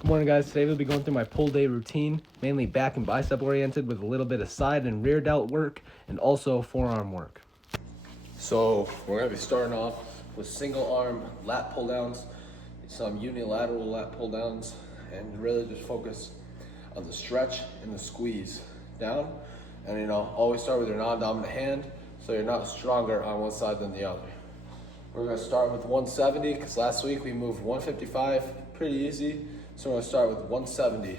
Good morning, guys. Today we'll be going through my pull day routine, mainly back and bicep oriented with a little bit of side and rear delt work and also forearm work. So we're going to be starting off with single arm lat pull downs, some unilateral lat pull downs, and really just focus on the stretch and the squeeze down. And always start with your non-dominant hand so you're not stronger on one side than the other. We're going to start with 170 because last week we moved 155 pretty easy. So we're going to start with 170.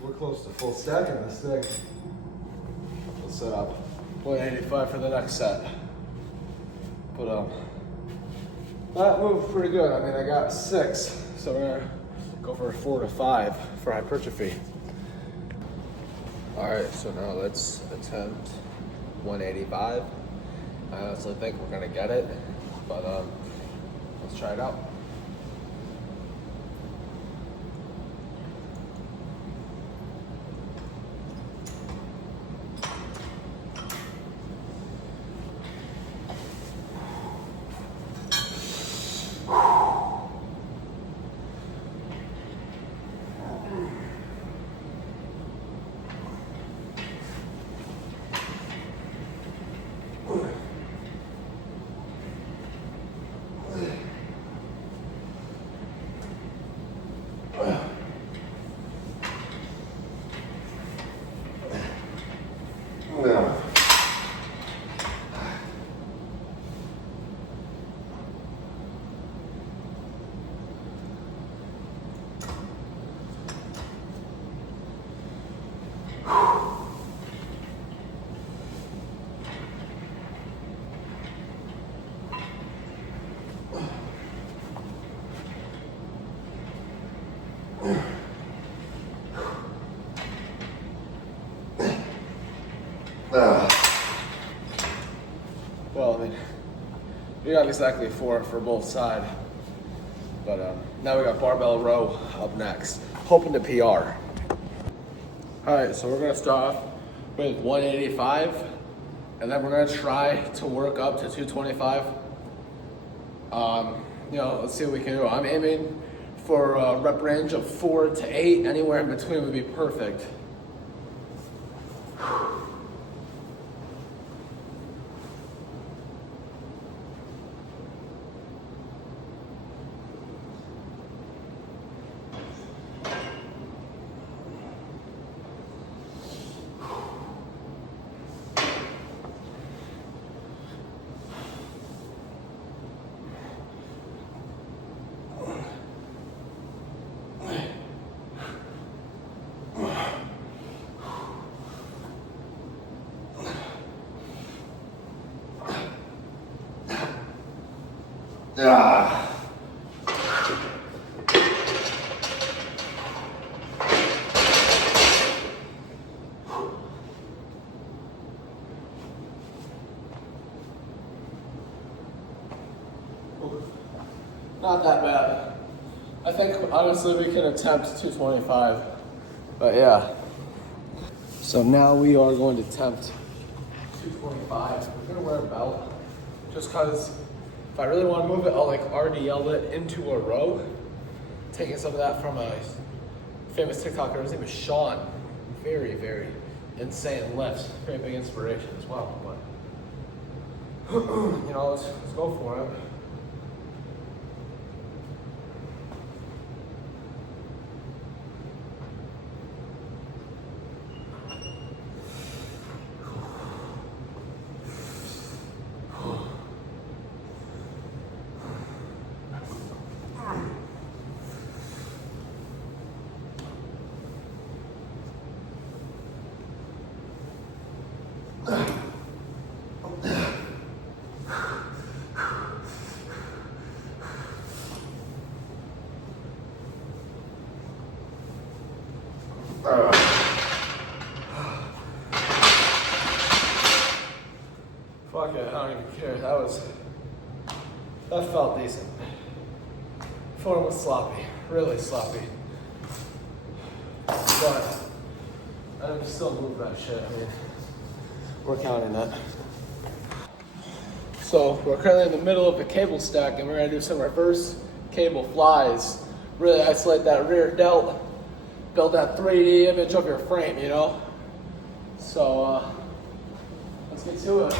We're close to full stack in this thing. Let's set up 185 for the next set. But that moved pretty good. I mean, I got 6, so we're gonna go for a 4 to 5 for hypertrophy. All right, so now let's attempt 185. I honestly think we're gonna get it, but let's try it out. Well, I mean, we got exactly 4 for both sides, but now we got barbell row up next, hoping to PR. All right, so we're gonna start off with 185, and then we're gonna try to work up to 225. Let's see what we can do. I'm aiming for a rep range of 4 to 8, anywhere in between would be perfect. Not that bad. I think honestly we can attempt 225. But yeah. So now we are going to attempt 225. We're gonna wear a belt. Just cause if I really want to move it, I'll like RDL it into a row. Taking some of that from a famous TikToker, his name is Sean. Very, very insane lifts. Very big inspiration as well. But you know, let's go for it. Fuck it, I don't even care. That felt decent. Form was sloppy, really sloppy. But I can still move that shit. I mean, we're counting that. So we're currently in the middle of the cable stack and we're gonna do some reverse cable flies. Really isolate that rear delt, build that 3D image of your frame, you know? So let's get to it.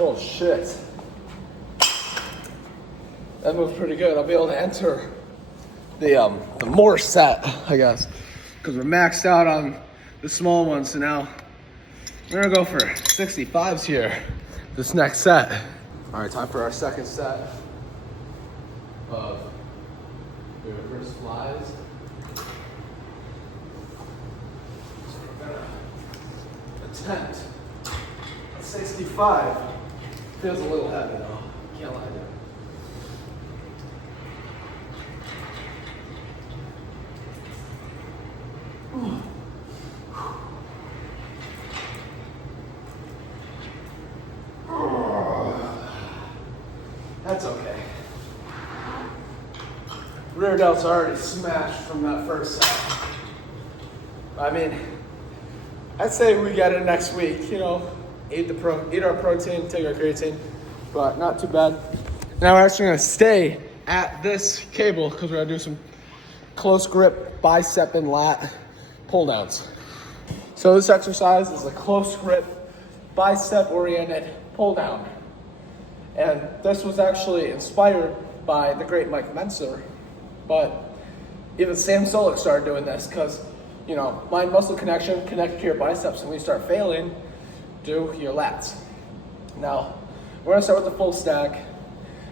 Oh shit. That moved pretty good. I'll be able to enter the more set, I guess. Because we're maxed out on the small ones, so now we're gonna go for 65s here, this next set. All right, time for our second set of the reverse flies. So we're gonna attempt a 65. Feels a little heavy though, can't lie to you. That's okay. Rear delt's already smashed from that first set. I mean, I'd say we get it next week, you know, eat our protein, take our creatine, but not too bad. Now we're actually gonna stay at this cable because we're gonna do some close grip bicep and lat pull downs. So this exercise is a close grip bicep oriented pull down. And this was actually inspired by the great Mike Mentzer, but even Sam Sulek started doing this because, you know, mind muscle connection, connect to your biceps, and when you start failing, do your lats. Now, we're gonna start with the full stack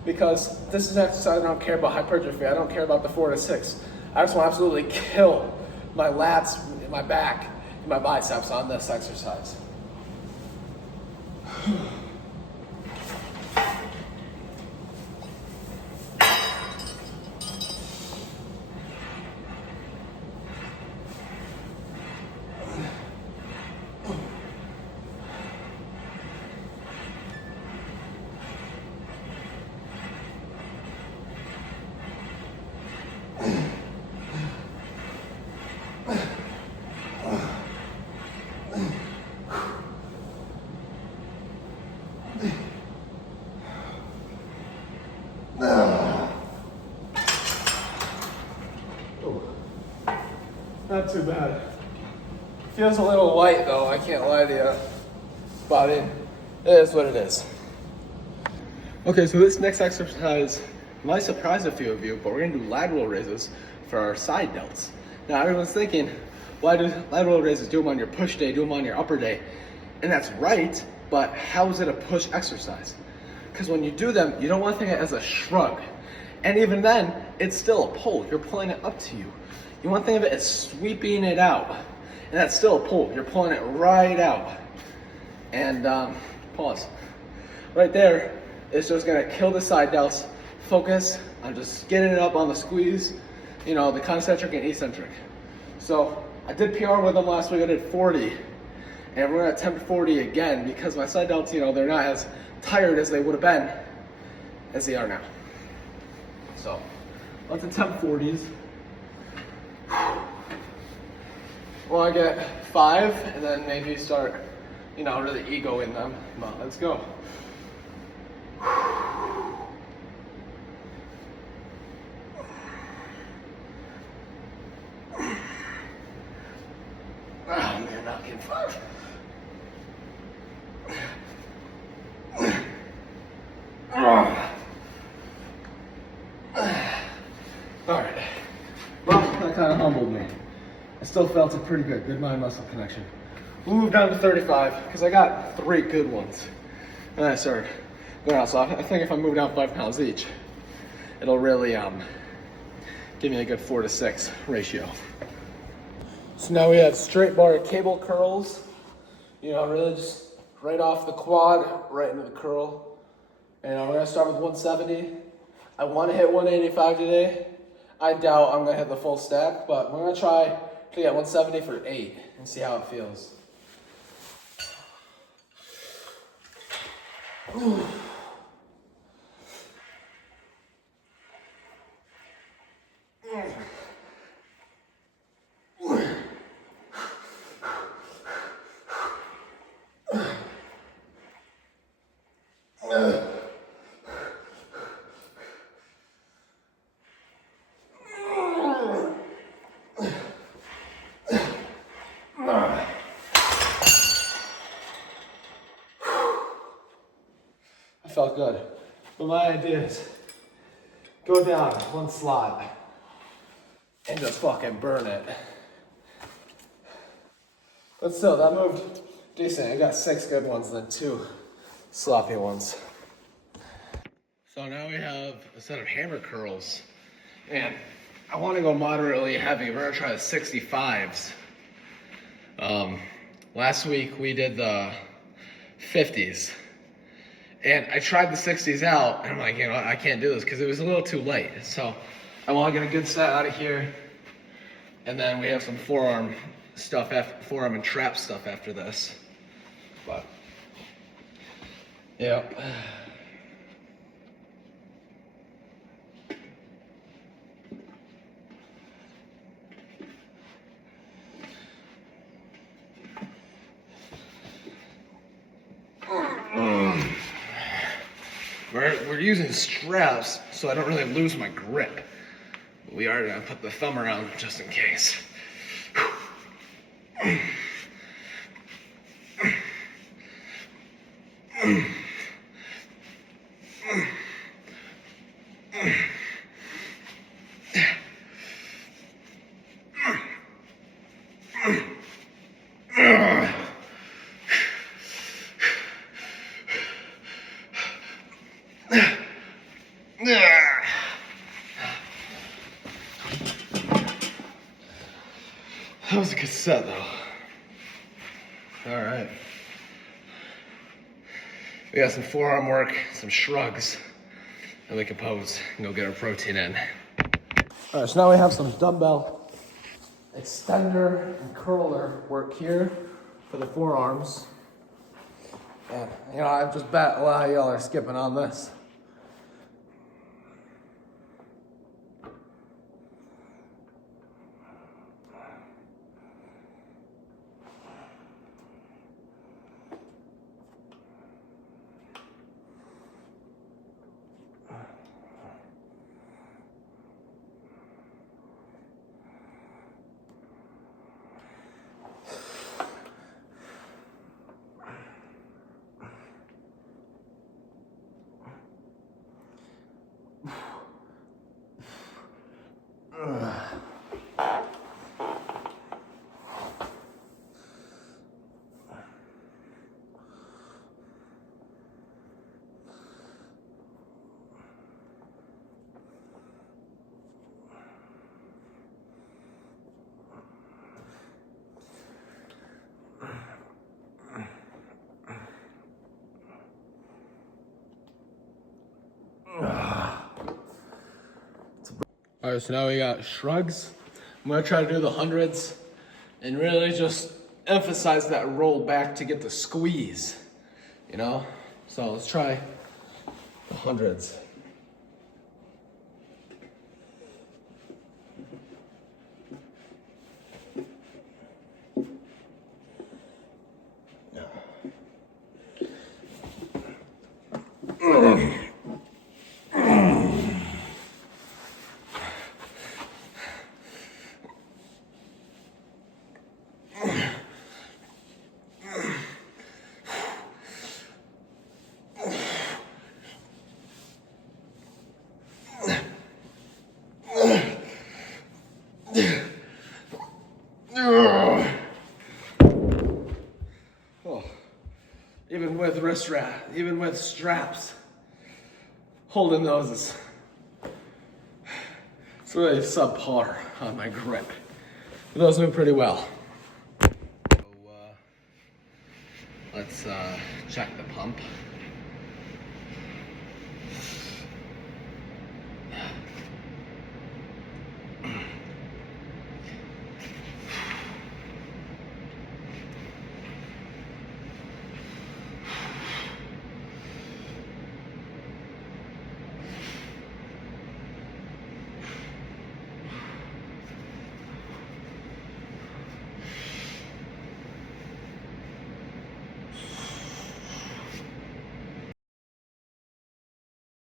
because this is an exercise I don't care about hypertrophy. I don't care about the 4 to 6. I just want to absolutely kill my lats, my back, and my biceps on this exercise. Not too bad. Feels a little light though, I can't lie to you. But it is what it is. Okay, so this next exercise might surprise a few of you, but we're gonna do lateral raises for our side delts. Now everyone's thinking, why do lateral raises? Do them on your push day, do them on your upper day. And that's right, but how is it a push exercise? Because when you do them, you don't want to think of it as a shrug. And even then, it's still a pull. You're pulling it up to you. You want to think of it as sweeping it out. And that's still a pull. You're pulling it right out. And pause. Right there, it's just gonna kill the side delts. Focus on just getting it up on the squeeze, you know, the concentric and eccentric. So I did PR with them last week, I did 40. And we're gonna attempt 40 again because my side delts, you know, they're not as tired as they would have been as they are now. So let's attempt 40s. Well, I get 5 and then maybe start, you know, really ego in them. But let's go. Oh man, not getting 5. Alright. Well, that kind of humbled me. I still felt it pretty good. Good mind-muscle connection. We'll move down to 35 because I got 3 good ones. And then I started going out. So I think if I move down 5 pounds each, it'll really give me a good 4 to 6 ratio. So now we have straight bar cable curls. You know, really just right off the quad, right into the curl. And we're gonna start with 170. I wanna hit 185 today. I doubt I'm gonna hit the full stack, but we're gonna try to get 170 for 8 and see how it feels. I felt good. But my idea is go down 1 slot and just fucking burn it. But still, that moved decent. I got 6 good ones, then 2 sloppy ones. So now we have a set of hammer curls. And I want to go moderately heavy. We're gonna try the 65s. Last week we did the 50s. And I tried the 60s out, and I'm like, you know, I can't do this because it was a little too late. So I want to get a good set out of here. And then we have some forearm stuff, forearm and trap stuff after this. But, yeah. We're using straps, so I don't really lose my grip. We are gonna put the thumb around just in case. That was a good set, though. All right. We got some forearm work, some shrugs, and we can pose and go get our protein in. All right, so now we have some dumbbell extender and curler work here for the forearms. And, you know, I just bet a lot of y'all are skipping on this. All right, so now we got shrugs. I'm gonna try to do the hundreds and really just emphasize that roll back to get the squeeze, you know? So let's try the hundreds. Oh, even with even with straps, holding those is, it's really subpar on my grip. But those move pretty well. So, let's check the pump.